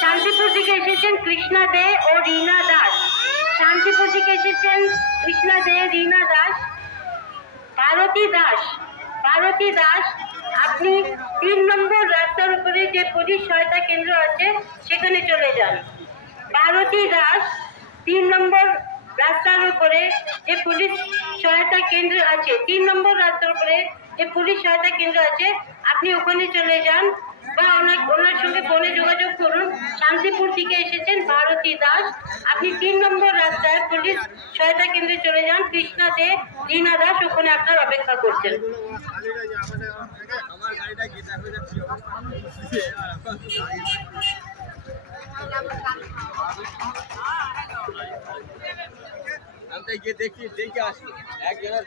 শান্তিপুর থেকে এসেছেন কৃষ্ণা দে ও রীনা দাস। শান্তিপুর থেকে এসেছেন কৃষ্ণা দে, রীনা দাস। ভারতী দাস, আপনি 3 নম্বর রাস্তার উপরে যে পুলিশ সহায়তা কেন্দ্র আছে সেখানে চলে যান। ভারতী দাস, 3 নম্বর রাস্তার উপরে যে পুলিশ সহায়তা কেন্দ্র আছে, 3 নম্বর রাস্তার উপরে যে পুলিশ সহায়তা কেন্দ্র আছে, আপনি ওখানে চলে যান বা ওনার সঙ্গে ফোনে যোগাযোগ করুন। শান্তিপুর থেকে এসেছেন ভারতী দাস, আপনি 3 নম্বর রাস্তায় পুলিশ সহায়তা কেন্দ্রে চলে যান। কৃষ্ণা দে, রীনা দাস ওখানে আপনার অপেক্ষা করছেন। দেখি আসি একজনের